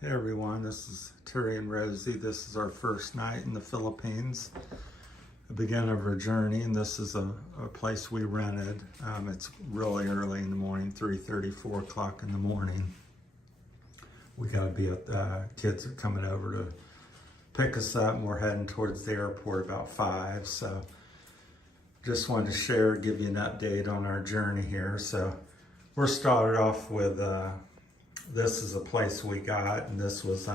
Hey everyone, this is Terry and Rosie. This is our first night in the Philippines, the beginning of our journey, and this is a place we rented. It's really early in the morning, 3:30, 4 o'clock in the morning. We gotta be at, kids are coming over to pick us up, and we're heading towards the airport about 5. So just wanted to share, give you an update on our journey here. So we're started off with this is a place we got, and this was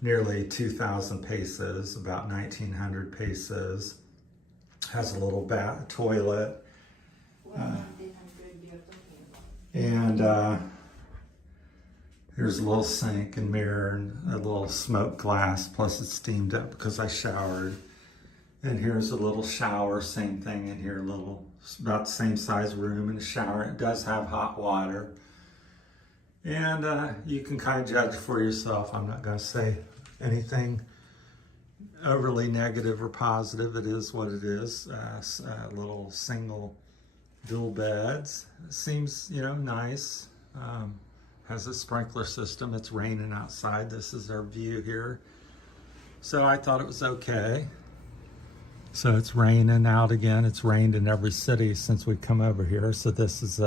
nearly 2,000 pesos, about 1,900 pesos. Has a little toilet, and here's a little sink and mirror and a little smoked glass, plus it's steamed up because I showered. And here's a little shower, same thing in here, about the same size room and a shower. It does have hot water. And you can kind of judge for yourself. I'm not going to say anything overly negative or positive. It is what it is. Little single dual beds. Seems, nice. Has a sprinkler system. It's raining outside. This is our view here. So I thought it was okay. So it's raining out again. It's rained in every city since we come over here. So this is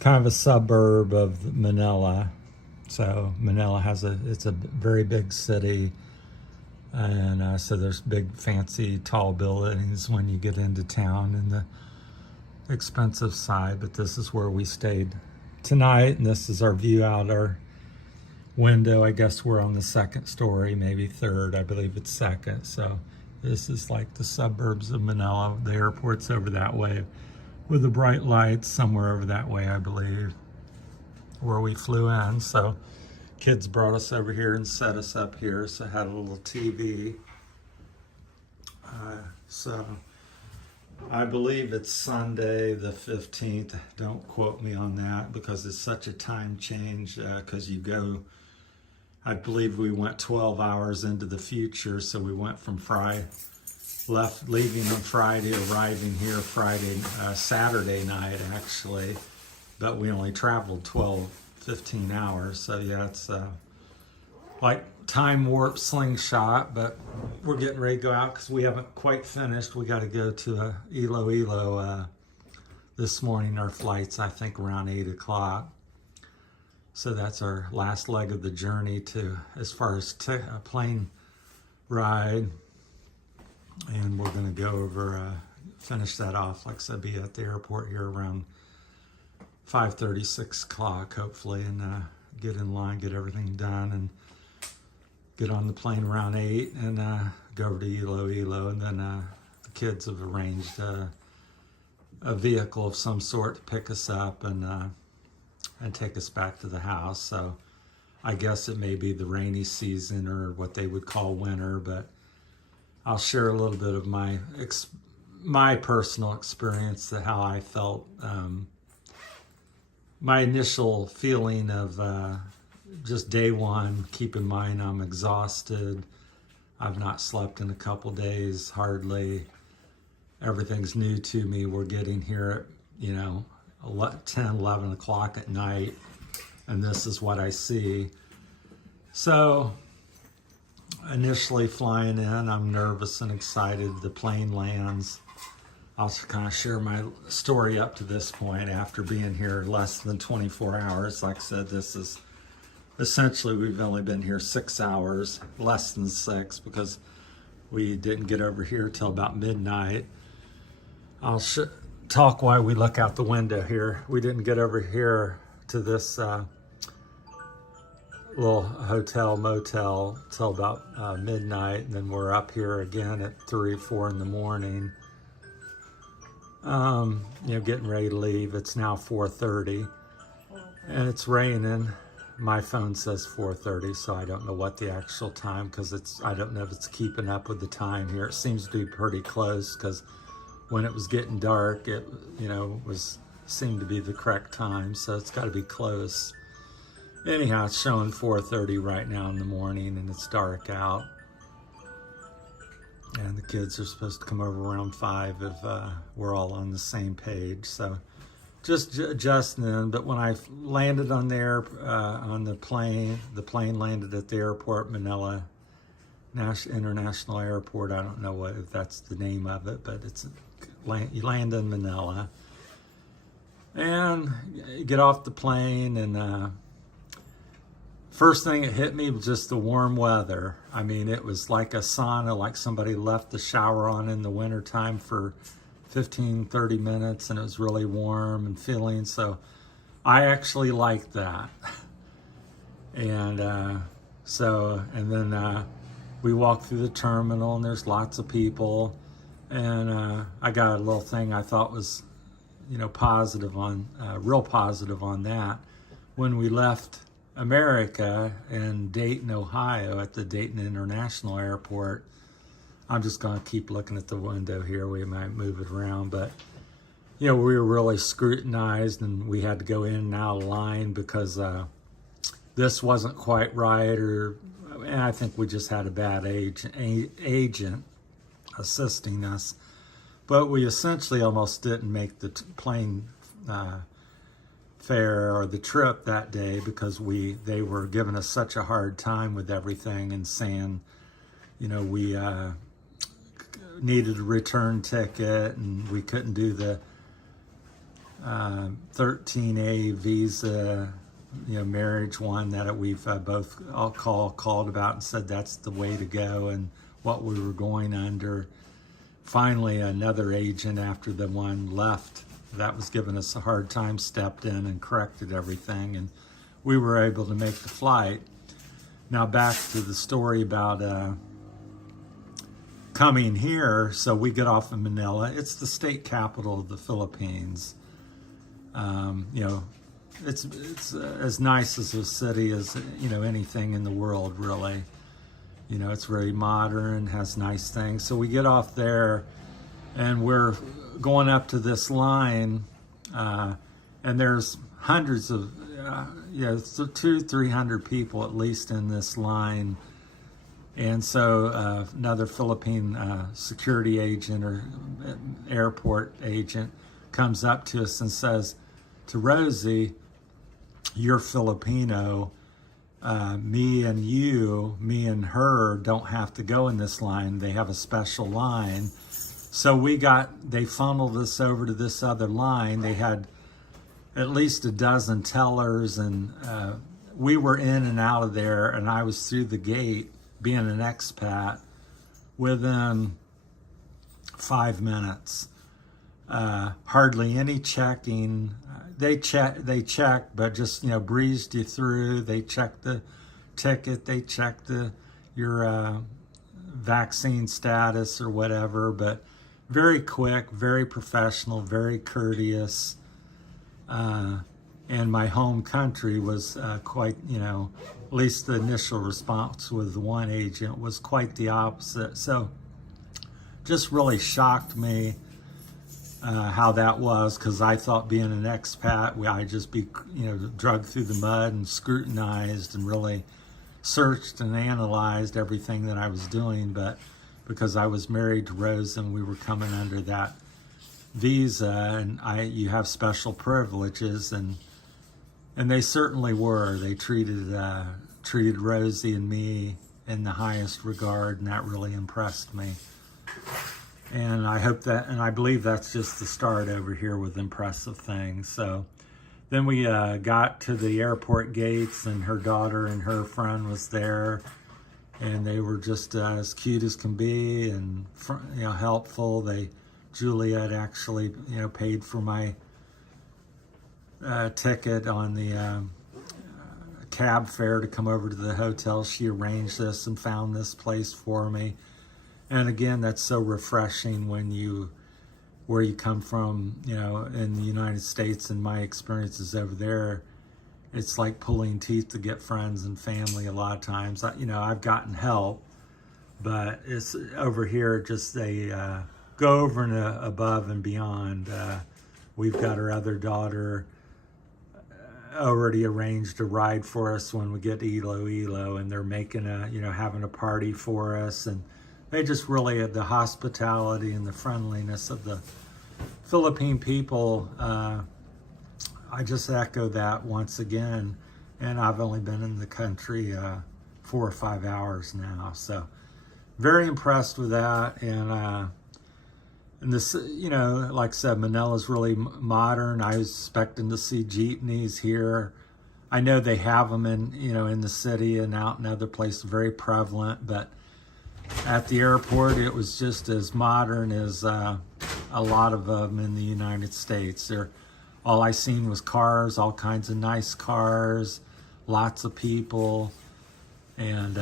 kind of a suburb of Manila. So Manila it's a very big city, and so there's big fancy tall buildings when you get into town and the expensive side. But this is where we stayed tonight, and this is our view out our window. I guess we're on the second story, maybe third. I believe it's second. So this is like the suburbs of Manila. The airport's over that way, with the bright lights somewhere over that way, I believe, where we flew in. So kids brought us over here and set us up here. So I had a little TV. So I believe it's Sunday the 15th. Don't quote me on that because it's such a time change, because I believe we went 12 hours into the future. So we went from leaving on Friday, arriving here Saturday night actually, but we only traveled 15 hours. So yeah, it's like time warp slingshot, but we're getting ready to go out because we haven't quite finished. We got to go to Iloilo this morning. Our flight's, I think, around 8 o'clock. So that's our last leg of the journey as far as a plane ride. And we're going to go over, finish that off. Like I said, be at the airport here around 5:30, 6 o'clock, hopefully, and get in line, get everything done, and get on the plane around 8 and go over to Iloilo. And then the kids have arranged a vehicle of some sort to pick us up and take us back to the house. So I guess it may be the rainy season or what they would call winter, but I'll share a little bit of my personal experience, how I felt, my initial feeling of just day one. Keep in mind I'm exhausted. I've not slept in a couple days, hardly. Everything's new to me. We're getting here at 10, 11 o'clock at night, and this is what I see. So initially flying in, I'm nervous and excited. The plane lands. I'll kind of share my story up to this point after being here less than 24 hours. Like I said, this is essentially, we've only been here 6 hours, less than 6, because we didn't get over here till about midnight. I'll talk while we look out the window here. We didn't get over here to this little hotel motel till about midnight, and then we're up here again at 3, 4 in the morning. Getting ready to leave. It's now 4:30, and it's raining. My phone says 4:30, so I don't know what the actual time, because I don't know if it's keeping up with the time here. It seems to be pretty close, because when it was getting dark, it seemed to be the correct time, so it's got to be close. Anyhow, it's showing 4:30 right now in the morning, and it's dark out. And the kids are supposed to come over around 5 if we're all on the same page. So just then. But when I landed on there on the plane landed at the airport, Manila International Airport. I don't know if that's the name of it, but you land in Manila, and you get off the plane, and first thing that hit me was just the warm weather. I mean, it was like a sauna, like somebody left the shower on in the wintertime for 15-30 minutes, and it was really warm and feeling. So I actually liked that. And then we walked through the terminal, and there's lots of people. And I got a little thing I thought was, real positive on that. When we left America in Dayton, Ohio, at the Dayton International Airport, I'm just going to keep looking at the window here. We might move it around, but we were really scrutinized, and we had to go in and out of line because this wasn't quite right, and I think we just had a bad agent assisting us. But we essentially almost didn't make the plane fare or the trip that day because they were giving us such a hard time with everything and saying, we needed a return ticket, and we couldn't do the 13A visa, marriage one that we've both all called about and said that's the way to go and what we were going under. Finally, another agent, after the one left that was giving us a hard time, stepped in and corrected everything, and we were able to make the flight. Now back to the story about coming here. So we get off in Manila. It's the state capital of the Philippines. It's as nice as a city as anything in the world, really. It's very modern, has nice things. So we get off there, and we're going up to this line, and there's hundreds of 200-300 people at least in this line. And so another Philippine security agent or airport agent comes up to us and says to Rosie, "You're Filipino. Me and her don't have to go in this line. They have a special line." So they funneled us over to this other line. They had at least a dozen tellers, and we were in and out of there, and I was through the gate, being an expat, within 5 minutes. Hardly any checking. They checked, but just breezed you through. They checked the ticket. They checked your vaccine status or whatever. But very quick, very professional, very courteous. And my home country was quite, at least the initial response with the one agent was quite the opposite. So just really shocked me how that was, because I thought being an expat, I'd just be, dragged through the mud and scrutinized and really searched and analyzed everything that I was doing. But because I was married to Rose and we were coming under that visa, and you have special privileges, and they certainly were. They treated Rosie and me in the highest regard, and that really impressed me. And I hope that, and I believe that's just the start over here with impressive things. So then we got to the airport gates, and her daughter and her friend was there, and they were just as cute as can be, and helpful. Juliet actually paid for my ticket on the cab fare to come over to the hotel. She arranged this and found this place for me. And again, that's so refreshing where you come from, in the United States, and my experiences over there, it's like pulling teeth to get friends and family a lot of times. I've gotten help, but it's over here, just they go over and above and beyond. We've got our other daughter already arranged a ride for us when we get to Iloilo, and they're making having a party for us, and they just really had the hospitality and the friendliness of the Philippine people I just echo that once again. And I've only been in the country 4 or 5 hours now. So very impressed with that. And this, you know, like I said, Manila's really modern. I was expecting to see jeepneys here. I know they have them in, you know, in the city and out in other places, very prevalent, but at the airport, it was just as modern as a lot of them in the United States. All I seen was cars, all kinds of nice cars, lots of people, and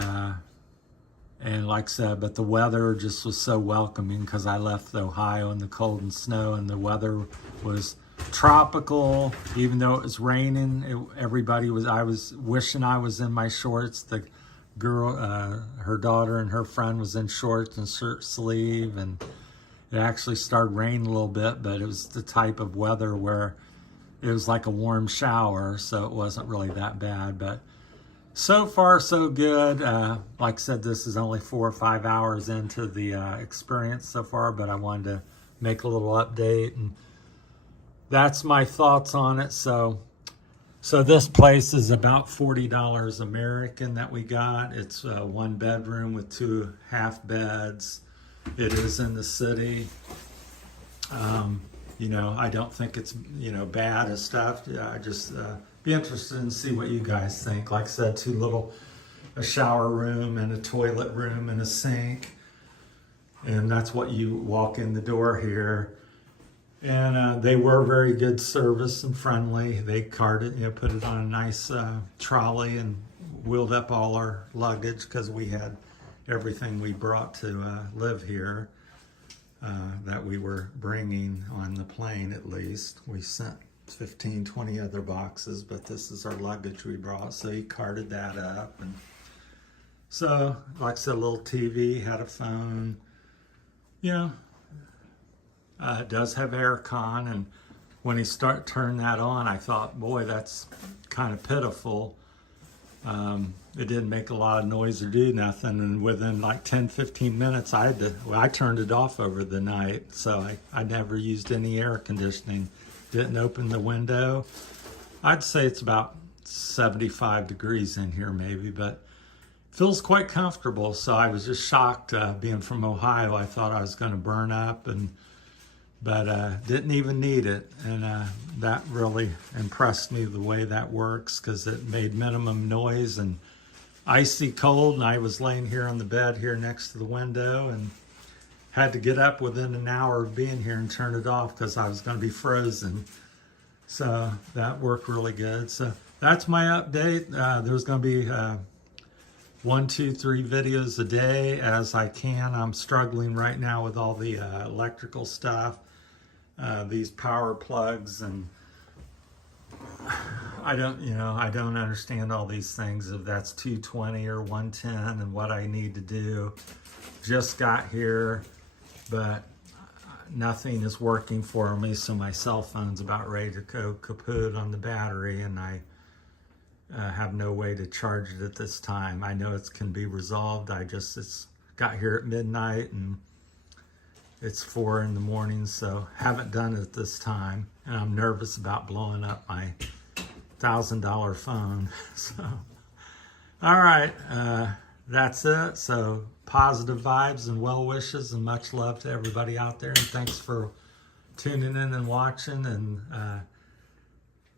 like I said, but the weather just was so welcoming because I left Ohio in the cold and snow, and the weather was tropical. Even though it was raining, I was wishing I was in my shorts. The girl, her daughter and her friend was in shorts and shirt sleeve, and it actually started raining a little bit, but it was the type of weather where it was like a warm shower, so it wasn't really that bad. But so far, so good. Like I said, this is only 4 or 5 hours into the experience so far, but I wanted to make a little update, and that's my thoughts on it. So this place is about $40 American that we got. It's 1 bedroom with 2 half beds. It is in the city. You know, I don't think it's, you know, bad and stuff. Yeah, I just be interested in see what you guys think. Like I said, a shower room and a toilet room and a sink. And that's what you walk in the door here. And they were very good service and friendly. They carted, you know, put it on a nice trolley and wheeled up all our luggage because we had everything we brought to live here that we were bringing on the plane at least. We sent 15, 20 other boxes, but this is our luggage we brought. So he carted that up. And so, like I said, a little TV, had a phone, you know. It does have aircon, and when he turned that on, I thought, boy, that's kind of pitiful. It didn't make a lot of noise or do nothing, and within like 10, 15 minutes, I turned it off over the night, so I never used any air conditioning. Didn't open the window. I'd say it's about 75 degrees in here maybe, but feels quite comfortable, so I was just shocked being from Ohio. I thought I was going to burn up, but didn't even need it, and that really impressed me the way that works because it made minimum noise and icy cold, and I was laying here on the bed here next to the window and had to get up within an hour of being here and turn it off because I was going to be frozen. So that worked really good. So that's my update. There's going to be 1, 2, 3 videos a day as I can. I'm struggling right now with all the electrical stuff. These power plugs, and I don't understand all these things, if that's 220 or 110 and what I need to do. Just got here, but nothing is working for me, so my cell phone's about ready to go kaput on the battery, and I have no way to charge it at this time. I know it can be resolved. It's got here at midnight, and it's 4 in the morning, so haven't done it this time. And I'm nervous about blowing up my $1,000 phone. So, all right, that's it. So positive vibes and well wishes and much love to everybody out there. And thanks for tuning in and watching. And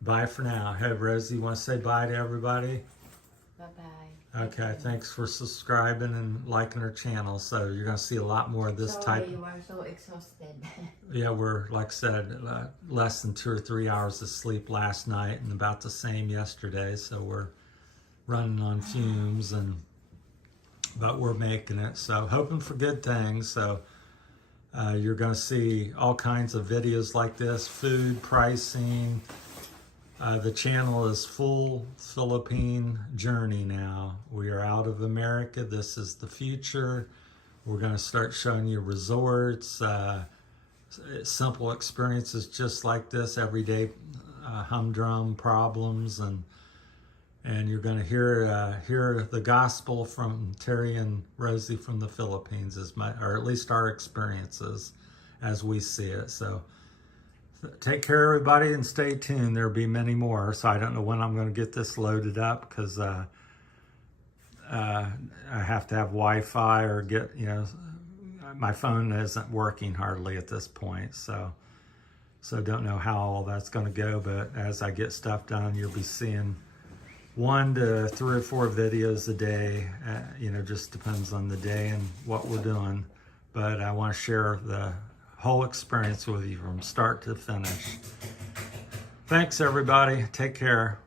bye for now. Hey, Rosie, you want to say bye to everybody? Bye-bye. Okay, thanks for subscribing and liking our channel. So you're going to see a lot more of this type. You are so exhausted. Yeah, we're, like I said, less than 2 or 3 hours of sleep last night and about the same yesterday. So we're running on fumes, but we're making it. So hoping for good things. So you're going to see all kinds of videos like this, food, pricing. The channel is full Philippine journey now. We are out of America. This is the future. We're going to start showing you resorts, simple experiences just like this, everyday humdrum problems, and you're going to hear the gospel from Terry and Rosie from the Philippines, or at least our experiences as we see it. So Take care, everybody, and stay tuned. There'll be many more. So I don't know when I'm going to get this loaded up because I have to have Wi-Fi or get, my phone isn't working hardly at this point. So don't know how all that's going to go. But as I get stuff done, you'll be seeing 1 to 3 or 4 videos a day. Just depends on the day and what we're doing. But I want to share the whole experience with you from start to finish. Thanks, everybody. Take care.